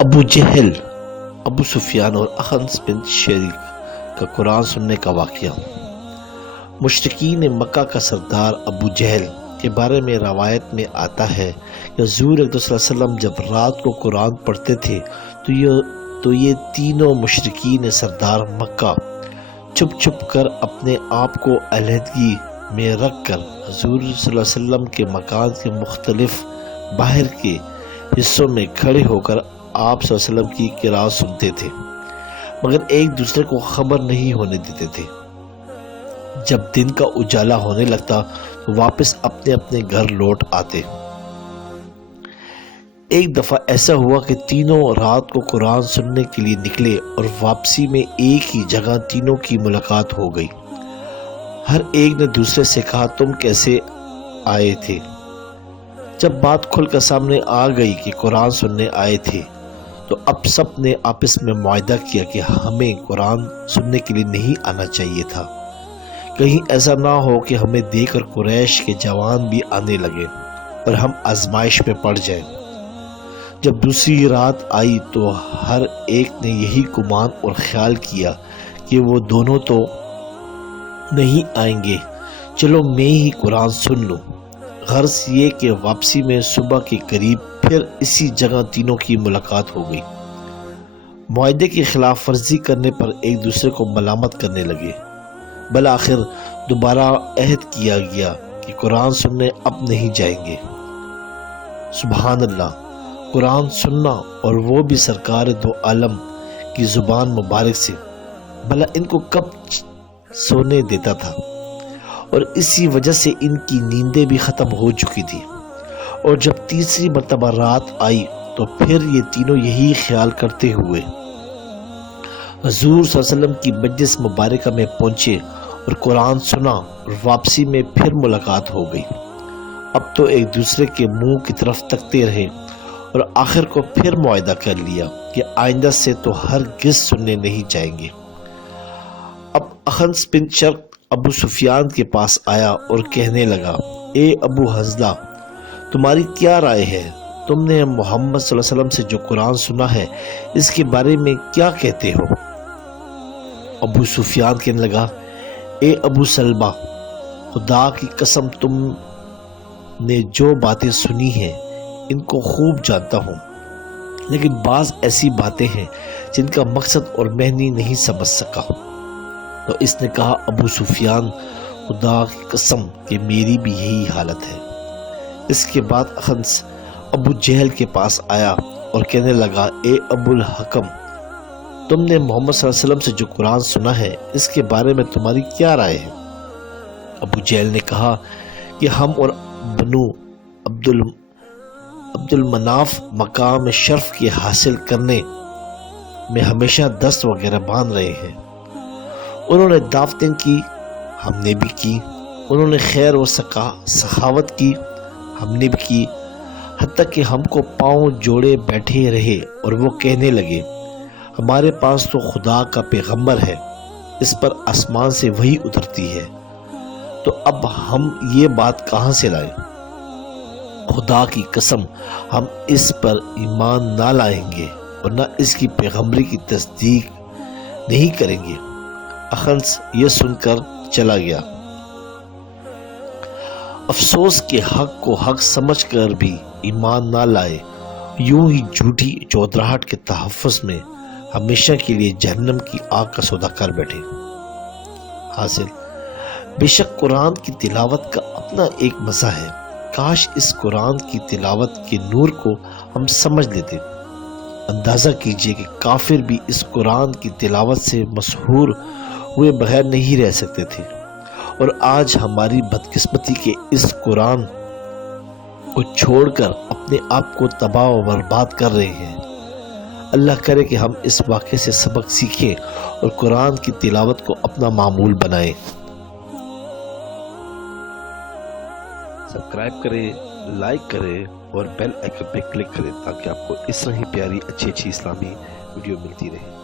ابو جہل، ابو سفیان اور اخنس بن شریک کا قرآن سننے کا واقعہ۔ مشرکین مکہ کا سردار ابو جہل کے بارے میں روایت میں آتا ہے کہ حضور اقدس صلی اللہ علیہ وسلم جب رات کو قرآن پڑھتے تھے تو یہ تینوں مشرکین سردار مکہ چھپ چھپ کر اپنے آپ کو علیحدگی میں رکھ کر حضور صلی اللہ علیہ وسلم کے مکان کے مختلف باہر کے حصوں میں کھڑے ہو کر آپ صلی اللہ علیہ وسلم کی قرات سنتے تھے، مگر ایک دوسرے کو خبر نہیں ہونے دیتے تھے۔ جب دن کا اجالا ہونے لگتا تو واپس اپنے اپنے گھر لوٹ آتے۔ ایک دفعہ ایسا ہوا کہ تینوں رات کو قرآن سننے کے لیے نکلے اور واپسی میں ایک ہی جگہ تینوں کی ملاقات ہو گئی۔ ہر ایک نے دوسرے سے کہا، تم کیسے آئے تھے؟ جب بات کھل کر سامنے آ گئی کہ قرآن سننے آئے تھے تو اب سب نے آپس میں معاہدہ کیا کہ ہمیں قرآن سننے کے لیے نہیں آنا چاہیے تھا، کہیں ایسا نہ ہو کہ ہمیں دیکھ کر قریش کے جوان بھی آنے لگے اور ہم آزمائش میں پڑ جائیں۔ جب دوسری رات آئی تو ہر ایک نے یہی گمان اور خیال کیا کہ وہ دونوں تو نہیں آئیں گے، چلو میں ہی قرآن سن لوں۔ غرض یہ کہ واپسی میں صبح کے قریب پھر اسی جگہ تینوں کی ملاقات ہو گئی۔ معاہدے کی خلاف ورزی کرنے پر ایک دوسرے کو ملامت کرنے لگے۔ بالآخر دوبارہ عہد کیا گیا کہ قرآن سننے اب نہیں جائیں گے۔ سبحان اللہ، قرآن سننا اور وہ بھی سرکار دو عالم کی زبان مبارک سے، بھلا ان کو کب سونے دیتا تھا؟ اور اسی وجہ سے ان کی نیندیں بھی ختم ہو چکی تھی۔ اور جب تیسری مرتبہ رات آئی تو پھر یہ تینوں یہی خیال کرتے ہوئے حضور صلی اللہ علیہ وسلم کی مجلس مبارکہ میں پہنچے اور قرآن سنا، اور واپسی میں پھر ملاقات ہو گئی۔ اب تو ایک دوسرے کے منہ کی طرف تکتے رہے اور آخر کو پھر معاہدہ کر لیا کہ آئندہ سے تو ہرگز سننے نہیں جائیں گے۔ اب اخنس بن شریک ابو سفیان کے پاس آیا اور کہنے لگا، اے ابو حنظلہ، تمہاری کیا رائے ہے؟ تم نے محمد صلی اللہ علیہ وسلم سے جو قرآن سنا ہے اس کے بارے میں کیا کہتے ہو؟ ابو سفیان کہنے لگا، اے ابو سلمہ، خدا کی قسم تم نے جو باتیں سنی ہیں ان کو خوب جانتا ہوں، لیکن بعض ایسی باتیں ہیں جن کا مقصد اور معنی نہیں سمجھ سکا۔ تو اس نے کہا، ابو سفیان، خدا کی قسم کہ میری بھی یہی حالت ہے۔ اس کے بعد اخنس ابو جہل کے پاس آیا اور کہنے لگا، اے ابو الحکم، تم نے محمد صلی اللہ علیہ وسلم سے جو قرآن سنا ہے اس کے بارے میں تمہاری کیا رائے ہے؟ ابو جہل نے کہا کہ ہم اور بنو عبد المناف مقام شرف کے حاصل کرنے میں ہمیشہ دست وغیرہ باندھ رہے ہیں۔ انہوں نے دعوتیں کی، ہم نے بھی کی، انہوں نے خیر و سخاوت کی، ہم نے بھی کی، حتیٰ کہ ہم کو پاؤں جوڑے بیٹھے رہے اور وہ کہنے لگے، ہمارے پاس تو خدا کا پیغمبر ہے، اس پر آسمان سے وحی اترتی ہے، تو اب ہم یہ بات کہاں سے لائیں؟ خدا کی قسم ہم اس پر ایمان نہ لائیں گے اور نہ اس کی پیغمبری کی تصدیق نہیں کریں گے۔ اخنس یہ سن کر چلا گیا۔ افسوس کہ حق کو حق سمجھ کر بھی ایمان نہ لائے، یوں ہی جھوٹی چودراہٹ کے تحفظ میں ہمیشہ کے لیے جہنم کی آگ کا سودا کر بیٹھے۔ حاصل، بے شک قرآن کی تلاوت کا اپنا ایک مزہ ہے، کاش اس قرآن کی تلاوت کے نور کو ہم سمجھ لیتے۔ اندازہ کیجئے کہ کافر بھی اس قرآن کی تلاوت سے مسحور ہوئے بغیر نہیں رہ سکتے تھے، اور آج ہماری بدقسمتی کے اس قرآن کو چھوڑ کر اپنے آپ کو تباہ و برباد کر رہے ہیں۔ اللہ کرے کہ ہم اس واقعے سے سبق سیکھیں اور قرآن کی تلاوت کو اپنا معمول بنائیں۔ سبسکرائب کریں، لائک کریں اور بیل آئیکن پہ کلک کریں تاکہ آپ کو اس طرح ہی پیاری اچھی اسلامی ویڈیو ملتی رہے۔